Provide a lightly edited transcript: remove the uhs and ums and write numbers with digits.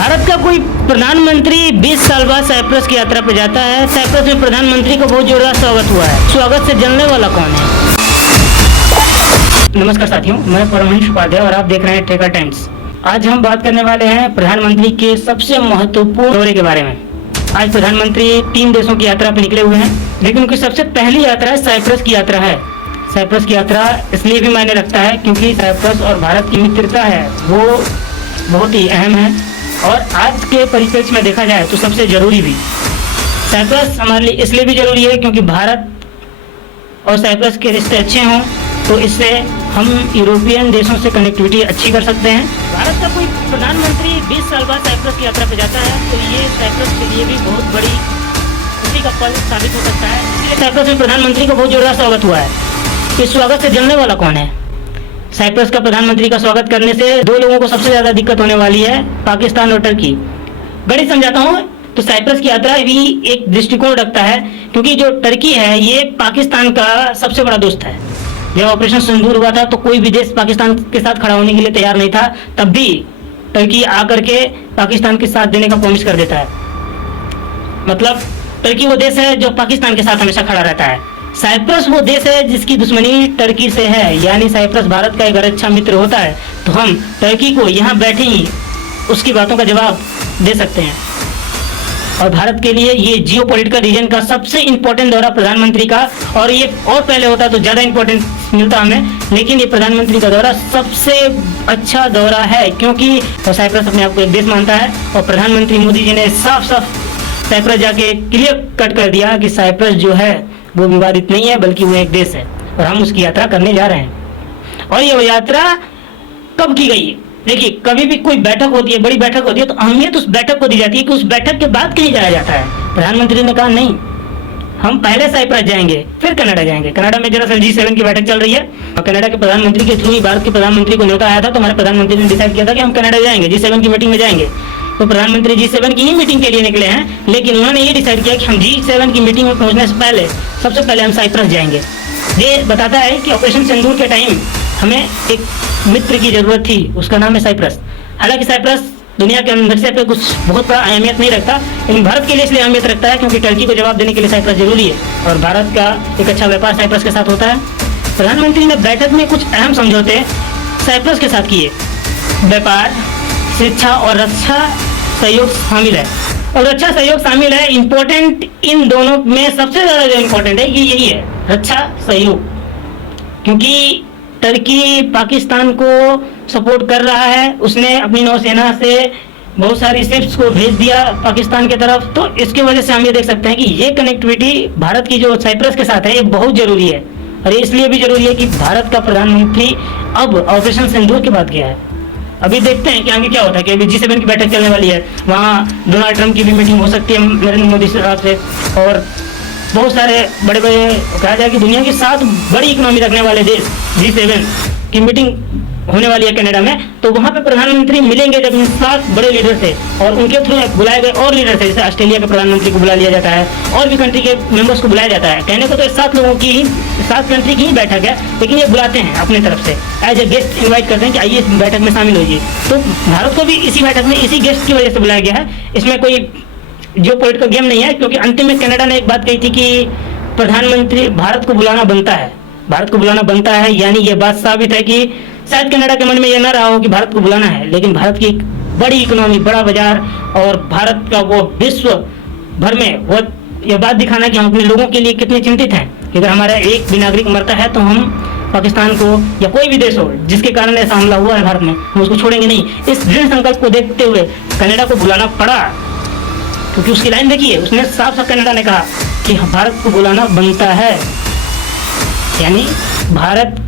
भारत का कोई प्रधानमंत्री 20 साल बाद साइप्रस की यात्रा पर जाता है। साइप्रस में प्रधानमंत्री को बहुत जोरदार स्वागत हुआ है। स्वागत से जलने वाला कौन है? नमस्कार साथियों, मैं परमहंस उपाध्याय और आप देख रहे हैं टेका टाइम्स। आज हम बात करने वाले हैं प्रधानमंत्री के सबसे महत्वपूर्ण दौरे के बारे में। आज प्रधानमंत्री 3 देशों की यात्रा पर निकले हुए हैं, लेकिन उनकी सबसे पहली यात्रा साइप्रस की यात्रा है। साइप्रस की यात्रा इसलिए भी मायने रखता है क्योंकि साइप्रस और भारत की मित्रता है वो बहुत ही अहम है, और आज के परिप्रेक्ष्य में देखा जाए तो सबसे जरूरी भी। साइप्रस हमारे लिए इसलिए भी जरूरी है क्योंकि भारत और साइप्रस के रिश्ते अच्छे हों तो इससे हम यूरोपियन देशों से कनेक्टिविटी अच्छी कर सकते हैं। भारत का कोई प्रधानमंत्री 20 साल बाद साइप्रस की यात्रा पर जाता है तो ये साइप्रस के लिए भी बहुत बड़ी खुशी का पल साबित हो सकता है। इसलिए साइप्रस में प्रधानमंत्री को बहुत जोरदार स्वागत हुआ है। इस स्वागत से जलने वाला कौन है? साइप्रस का प्रधानमंत्री का स्वागत करने से 2 लोगों को सबसे ज्यादा दिक्कत होने वाली है, पाकिस्तान और टर्की। गणित समझाता हूँ तो साइप्रस की यात्रा भी एक दृष्टिकोण रखता है क्योंकि जो टर्की है ये पाकिस्तान का सबसे बड़ा दोस्त है। जब ऑपरेशन सिंदूर हुआ था तो कोई भी देश पाकिस्तान के साथ खड़ा होने के लिए तैयार नहीं था, तब भी टर्की आकर के पाकिस्तान के साथ देने का प्रॉमिस कर देता है। मतलब टर्की वो देश है जो पाकिस्तान के साथ हमेशा खड़ा रहता है। साइप्रस वो देश है जिसकी दुश्मनी टर्की से है, यानी साइप्रस भारत का एक अच्छा मित्र होता है तो हम टर्की को यहाँ बैठे ही उसकी बातों का जवाब दे सकते हैं। और भारत के लिए ये जियोपॉलिटिकल रीजन का सबसे इम्पोर्टेंट दौरा प्रधानमंत्री का, और ये और पहले होता तो ज़्यादा इम्पोर्टेंट मिलता हमें, लेकिन ये प्रधानमंत्री का दौरा सबसे अच्छा दौरा है क्योंकि साइप्रस अपने आप को एक देश मानता है। और प्रधानमंत्री मोदी जी ने साफ साफ साइप्रस जाके क्लियर कट कर दिया कि साइप्रस जो है वो विवादित नहीं है बल्कि वो एक देश है और हम उसकी यात्रा करने जा रहे हैं। और ये यात्रा कब की गई? देखिए, कभी भी कोई बैठक होती है, बड़ी बैठक होती है तो अहमियत उस बैठक को दी जाती है कि उस बैठक के बाद कहीं जाया जाता है। प्रधानमंत्री ने कहा नहीं, हम पहले साइप्रस जाएंगे फिर कनाडा जाएंगे। कनाडा में दरअसल G7 की बैठक चल रही है और कनाडा के प्रधानमंत्री के थ्रू ही भारत के प्रधानमंत्री को न्योता आया था, तो हमारे प्रधानमंत्री ने डिसाइड किया था कि हम कनाडा जाएंगे, G7 की मीटिंग में जाएंगे। तो प्रधानमंत्री G7 की ही मीटिंग के लिए निकले हैं, लेकिन उन्होंने ये डिसाइड किया कि हम G7 की मीटिंग में पहुंचने से पहले सबसे पहले हम साइप्रस जाएंगे। ये बताता है कि ऑपरेशन सिंदूर के टाइम हमें एक मित्र की जरूरत थी, उसका नाम है साइप्रस। हालांकि साइप्रस दुनिया के नक्शे पे कुछ बहुत बड़ा अहमियत नहीं रखता, लेकिन भारत के लिए इसलिए अहमियत रखता है क्योंकि टर्की को जवाब देने के लिए साइप्रस जरूरी है और भारत का एक अच्छा व्यापार साइप्रस के साथ होता है। प्रधानमंत्री ने बैठक में कुछ अहम समझौते साइप्रस के साथ किए। व्यापार, शिक्षा और रक्षा सहयोग शामिल है, और रक्षा सहयोग शामिल है। इंपॉर्टेंट इन दोनों में सबसे ज्यादा जो इम्पोर्टेंट है ये यही है, रक्षा सहयोग, क्योंकि टर्की पाकिस्तान को सपोर्ट कर रहा है। उसने अपनी नौसेना से बहुत सारी शिप्स को भेज दिया पाकिस्तान की तरफ, तो इसकी वजह से हम ये देख सकते हैं कि ये कनेक्टिविटी भारत की जो साइप्रस के साथ है ये बहुत जरूरी है। और इसलिए भी जरूरी है कि भारत का प्रधानमंत्री अब ऑपरेशन सिंदूर के बाद गया है। अभी देखते हैं कि आगे क्या होता है कि अभी G7 की बैठक चलने वाली है, वहाँ डोनाल्ड ट्रंप की भी मीटिंग हो सकती है नरेंद्र मोदी से, और बहुत सारे बड़े बड़े कहा जाए कि दुनिया की 7 बड़ी इकोनॉमी रखने वाले देश G7 की मीटिंग होने वाली है कनाडा में। तो वहाँ पे प्रधानमंत्री मिलेंगे जब इन 7 बड़े लीडर से, और उनके थ्रू बुलाए गए और लीडर से, जैसे ऑस्ट्रेलिया के प्रधानमंत्री को बुला लिया जाता है और भी कंट्री के मेंबर्स को बुलाया जाता है। कहने को तो 7 लोगों की ही 7 कंट्री की ही बैठक है, लेकिन ये बुलाते हैं अपने तरफ से, एज ए गेस्ट इन्वाइट करते हैं कि आइए इस बैठक में शामिल होइए। तो भारत को भी इसी बैठक में इसी गेस्ट की वजह से बुलाया गया है। इसमें कोई जो पॉलिटिकल गेम नहीं है, क्योंकि अंतिम में कनाडा ने एक बात कही थी कि प्रधानमंत्री भारत को बुलाना बनता है, भारत को बुलाना बनता है, यानी ये बात साबित है कि शायद कनाडा के मन में ये ना रहा हो कि भारत को बुलाना है, लेकिन भारत की एक बड़ी इकोनॉमी, बड़ा बाजार और भारत का वो विश्व भर में वो ये बात दिखाना कि हम अपने लोगों के लिए कितने चिंतित हैं कि अगर हमारा एक भी नागरिक मरता है तो हम पाकिस्तान को या कोई भी देश हो जिसके कारण ऐसा हमला हुआ है भारत में, हम उसको छोड़ेंगे नहीं। इस दृढ़ संकल्प को देखते हुए कनाडा को बुलाना पड़ा, क्योंकि उसकी लाइन देखिए, उसने साफ साफ कनाडा ने कहा कि भारत को बुलाना बनता है, यानी भारत